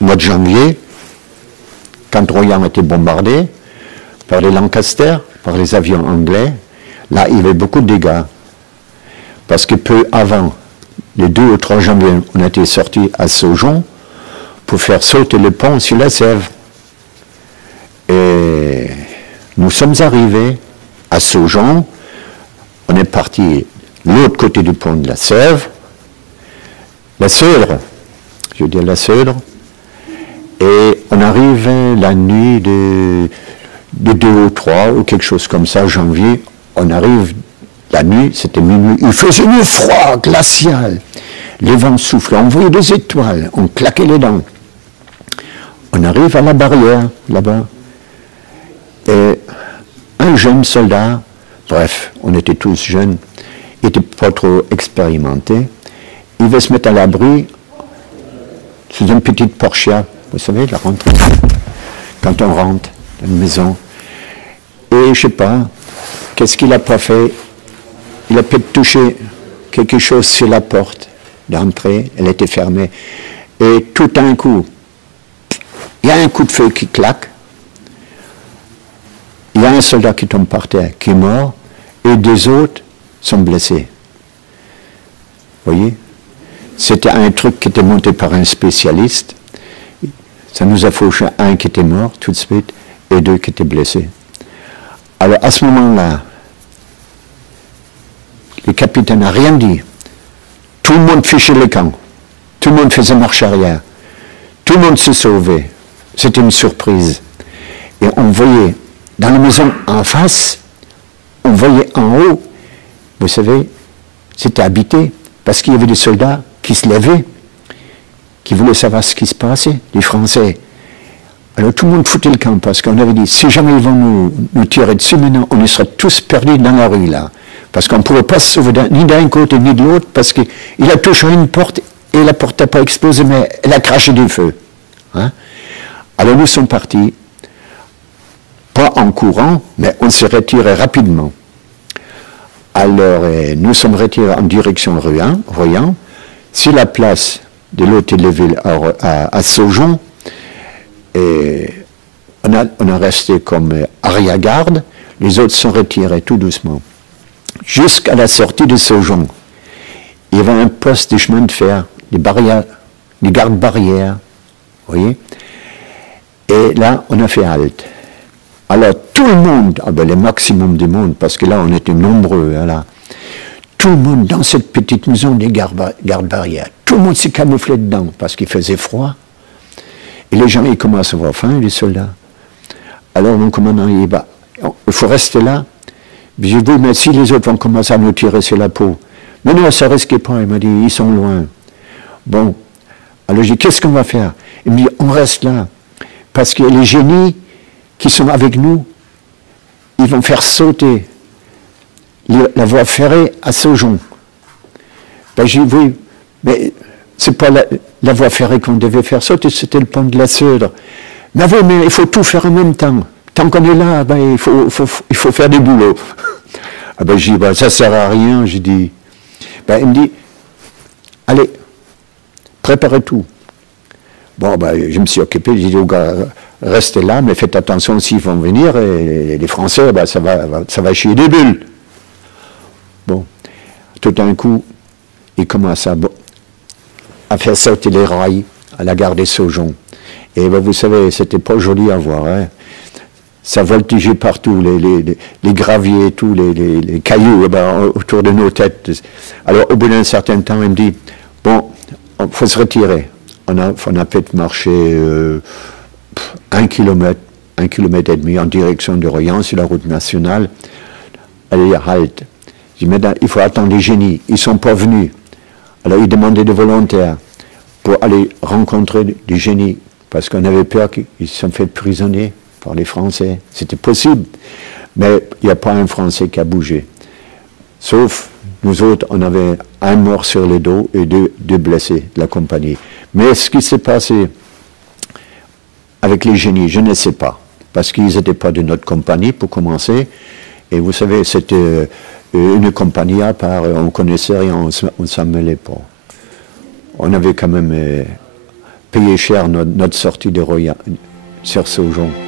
mois de janvier, quand Royan était bombardé par les Lancaster, par les avions anglais, là, il y avait beaucoup de dégâts. Parce que peu avant, le 2 ou 3 janvier, on était sorti à Saujon pour faire sauter le pont sur la Sève. Et nous sommes arrivés à Saujon, on est parti de l'autre côté du pont de la Sève, la Seudre, je veux dire la Seudre, et on arrivait la nuit de 2 ou 3 ou quelque chose comme ça, janvier, on arrive la nuit, c'était minuit, il faisait un froid glacial, les vents soufflaient, on voyait des étoiles, on claquait les dents. On arrive à la barrière, là-bas, et un jeune soldat, bref, on était tous jeunes, il n'était pas trop expérimenté, il va se mettre à l'abri sous une petite porchia, vous savez, la rentrée, quand on rentre dans une maison. Et je sais pas, qu'est-ce qu'il n'a pas fait? Il a peut-être touché quelque chose sur la porte d'entrée, elle était fermée. Et tout d'un coup, il y a un coup de feu qui claque, il y a un soldat qui tombe par terre, qui est mort, et 2 autres sont blessés. Vous voyez? C'était un truc qui était monté par un spécialiste. Ça nous a fauché un qui était mort tout de suite, et 2 qui étaient blessés. Alors à ce moment-là, le capitaine n'a rien dit. Tout le monde fichait le camp. Tout le monde faisait marche arrière. Tout le monde se sauvait. C'était une surprise. Et on voyait, dans la maison en face, on voyait en haut, vous savez, c'était habité, parce qu'il y avait des soldats qui se levaient, qui voulaient savoir ce qui se passait, les Français. Alors tout le monde foutait le camp, parce qu'on avait dit, si jamais ils vont nous tirer dessus, maintenant, on serait tous perdus dans la rue, là. Parce qu'on ne pouvait pas se sauver ni d'un côté ni de l'autre, parce qu'il a touché une porte, et la porte n'a pas explosé, mais elle a craché du feu. Hein? Alors nous sommes partis, pas en courant, mais on s'est retiré rapidement. Alors nous sommes retirés en direction Royan, sur la place de l'hôtel de ville à Saujon, et on a resté comme arrière-garde, les autres sont retirés tout doucement. Jusqu'à la sortie de Saujon, il y avait un poste de chemin de fer, des barrières, des gardes-barrières, vous voyez. Et là, on a fait halte. Alors, tout le monde, le maximum du monde, parce que là, on était nombreux, hein, là, tout le monde dans cette petite maison des gardes-barrières, tout le monde s'est camouflé dedans, parce qu'il faisait froid. Et les gens, ils commencent à avoir faim, les soldats. Alors, mon commandant, il dit, il faut rester là. Je dis, oui, mais si les autres vont commencer à nous tirer sur la peau. Mais non, ça ne risquait pas. Il m'a dit, ils sont loin. Bon. Alors je dis, qu'est-ce qu'on va faire? Il me dit, on reste là. Parce que les génies qui sont avec nous, ils vont faire sauter la voie ferrée à Saujon. Ben, je dis, oui, mais c'est pas la voie ferrée qu'on devait faire sauter, c'était le pont de la Seudre. Mais oui, mais il faut tout faire en même temps. Tant qu'on est là, ben, il faut faire des boulots. Ah ben, je dis, ben, ça ne sert à rien. Je dis, ben, il me dit, allez, préparez tout. Bon, ben, je me suis occupé, j'ai dit aux gars, restez là, mais faites attention s'ils vont venir, et les Français, ben, ça va chier des bulles. Bon, tout d'un coup, ils commencent à faire sauter les rails à la gare des Saujon. Et ben, vous savez, c'était pas joli à voir, hein. Ça voltigeait partout, les graviers et tout, les cailloux autour de nos têtes. Alors, au bout d'un certain temps, il me dit, bon, il faut se retirer. On a peut-être marché 1 kilomètre, 1,5 kilomètres en direction de Royan, sur la route nationale. Allez, halte. Je dis, maintenant, il faut attendre les génies. Ils ne sont pas venus. Alors, ils demandaient des volontaires pour aller rencontrer des génies, parce qu'on avait peur qu'ils se soient fait prisonniers par les Français. C'était possible, mais il n'y a pas un Français qui a bougé. Sauf, nous autres, on avait un mort sur le dos et deux blessés de la compagnie. Mais ce qui s'est passé avec les génies, je ne sais pas, parce qu'ils n'étaient pas de notre compagnie pour commencer, et vous savez, c'était une compagnie à part, on connaissait rien, on ne s'en mêlait pas. On avait quand même payé cher notre sortie de sur Saujon.